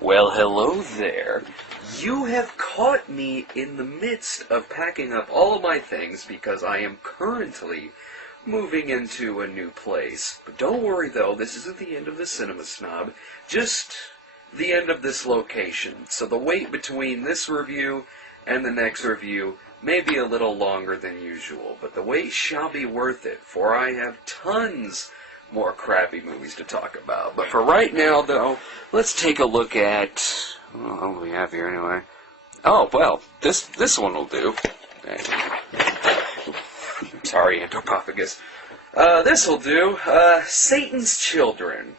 Well, hello there. You have caught me in the midst of packing up all of my things because I am currently moving into a new place. But don't worry though, this isn't the end of the Cinema Snob, just the end of this location. So the wait between this review and the next review may be a little longer than usual, but the wait shall be worth it, for I have tons more crappy movies to talk about. But for right now, though, let's take a look at... what do we have here, anyway? Oh, well, this one will do. Sorry, Anthropophagus. This will do. Satan's Children.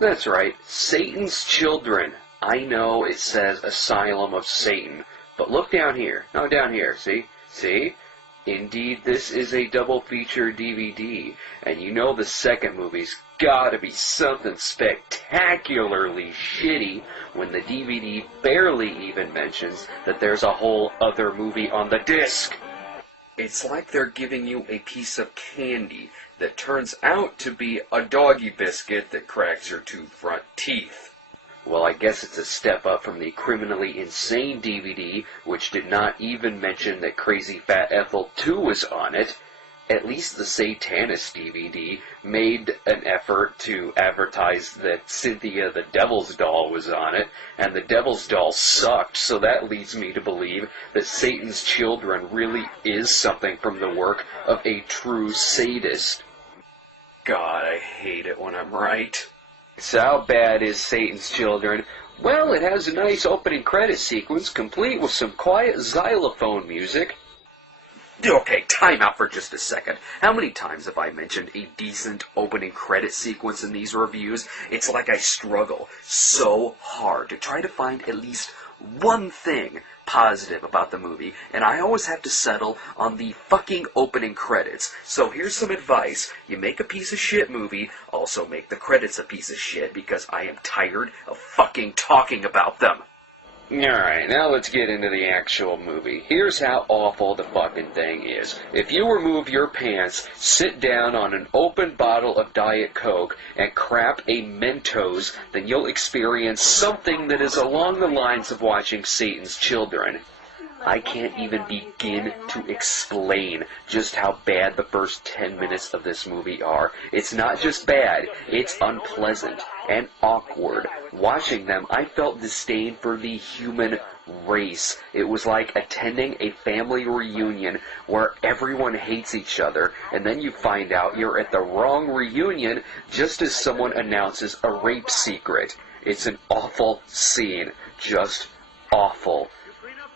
That's right, Satan's Children. I know it says Asylum of Satan, but look down here. No, down here, see? See? Indeed, this is a double feature DVD, and you know the second movie's gotta be something spectacularly shitty when the DVD barely even mentions that there's a whole other movie on the disc. It's like they're giving you a piece of candy that turns out to be a doggy biscuit that cracks your two front teeth. Well, I guess it's a step up from the Criminally Insane DVD, which did not even mention that Crazy Fat Ethel 2 was on it. At least the Satanist DVD made an effort to advertise that Cynthia the Devil's Doll was on it, and the Devil's Doll sucked, so that leads me to believe that Satan's Children really is something from the work of a true sadist. God, I hate it when I'm right. So how bad is Satan's Children? Well, it has a nice opening credit sequence, complete with some quiet xylophone music. Okay, time out for just a second. How many times have I mentioned a decent opening credit sequence in these reviews? It's like I struggle so hard to try to find at least one thing positive about the movie, and I always have to settle on the fucking opening credits. So here's some advice. You make a piece of shit movie, also make the credits a piece of shit, because I am tired of fucking talking about them. Alright, now let's get into the actual movie. Here's how awful the fucking thing is. If you remove your pants, sit down on an open bottle of Diet Coke, and crap a Mentos, then you'll experience something that is along the lines of watching Satan's Children. I can't even begin to explain just how bad the first 10 minutes of this movie are. It's not just bad, it's unpleasant and awkward. Watching them, I felt disdain for the human race. It was like attending a family reunion where everyone hates each other, and then you find out you're at the wrong reunion just as someone announces a rape secret. It's an awful scene. Just awful.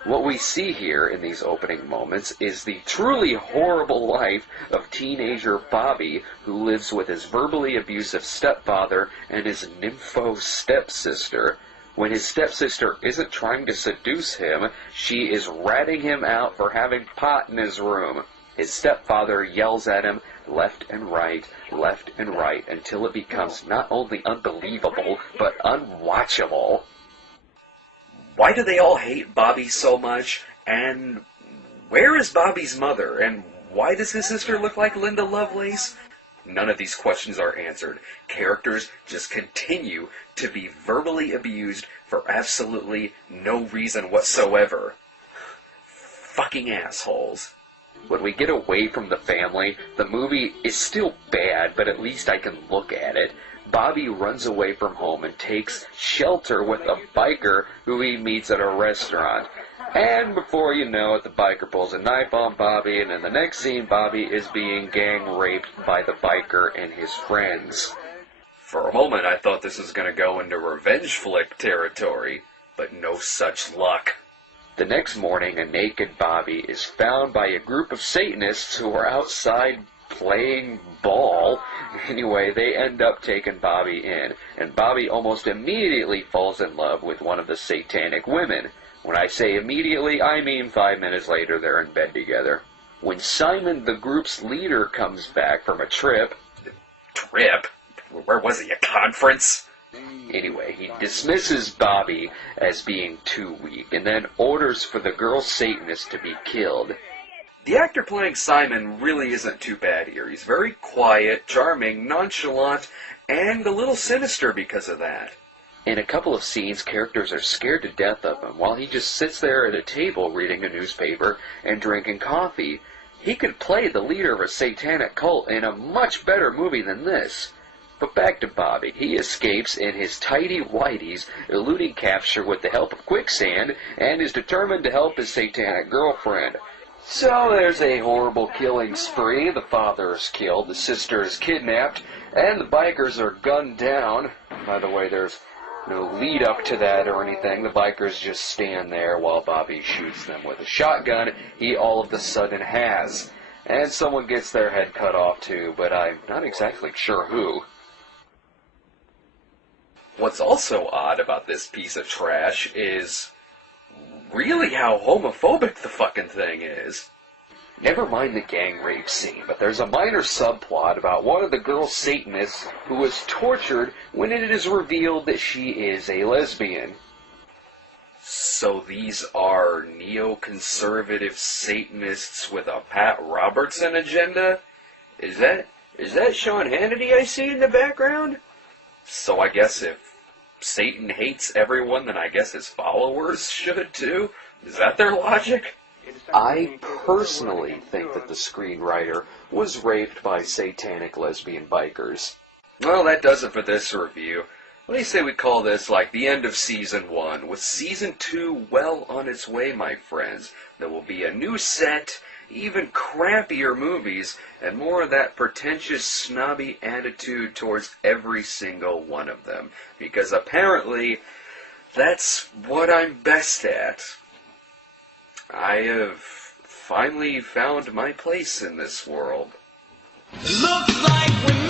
What we see here in these opening moments is the truly horrible life of teenager Bobby, who lives with his verbally abusive stepfather and his nympho stepsister. When his stepsister isn't trying to seduce him, she is ratting him out for having pot in his room. His stepfather yells at him left and right, until it becomes not only unbelievable, but unwatchable. Why do they all hate Bobby so much? And where is Bobby's mother? And why does his sister look like Linda Lovelace? None of these questions are answered. Characters just continue to be verbally abused for absolutely no reason whatsoever. Fucking assholes. When we get away from the family, the movie is still bad, but at least I can look at it. Bobby runs away from home and takes shelter with a biker who he meets at a restaurant. And before you know it, the biker pulls a knife on Bobby, and in the next scene, Bobby is being gang raped by the biker and his friends. For a moment, I thought this was going to go into revenge flick territory, but no such luck. The next morning, a naked Bobby is found by a group of Satanists who are outside playing ball. Anyway, they end up taking Bobby in, and Bobby almost immediately falls in love with one of the satanic women. When I say immediately, I mean 5 minutes later they're in bed together. When Simon, the group's leader, comes back from a trip... Trip? Where was he, a conference? Anyway, he dismisses Bobby as being too weak, and then orders for the girl Satanist to be killed. The actor playing Simon really isn't too bad here. He's very quiet, charming, nonchalant, and a little sinister because of that. In a couple of scenes, characters are scared to death of him while he just sits there at a table reading a newspaper and drinking coffee. He could play the leader of a satanic cult in a much better movie than this. But back to Bobby. He escapes in his tidy whities, eluding capture with the help of quicksand, and is determined to help his satanic girlfriend. So there's a horrible killing spree. The father is killed, the sister is kidnapped, and the bikers are gunned down. By the way, there's no lead up to that or anything. The bikers just stand there while Bobby shoots them with a shotgun he all of a sudden has. And someone gets their head cut off too, but I'm not exactly sure who. What's also odd about this piece of trash is really how homophobic the fucking thing is. Never mind the gang rape scene, but there's a minor subplot about one of the girl Satanists who was tortured when it is revealed that she is a lesbian. So these are neoconservative Satanists with a Pat Robertson agenda? Is that Sean Hannity I see in the background? So I guess if Satan hates everyone, then I guess his followers should too? Is that their logic? I personally think that the screenwriter was raped by satanic lesbian bikers. Well, that does it for this review. What do you say we call this like the end of Season 1, with Season 2 well on its way, my friends. There will be a new set, even crappier movies, and more of that pretentious, snobby attitude towards every single one of them. Because apparently, that's what I'm best at. I have finally found my place in this world. Looks like we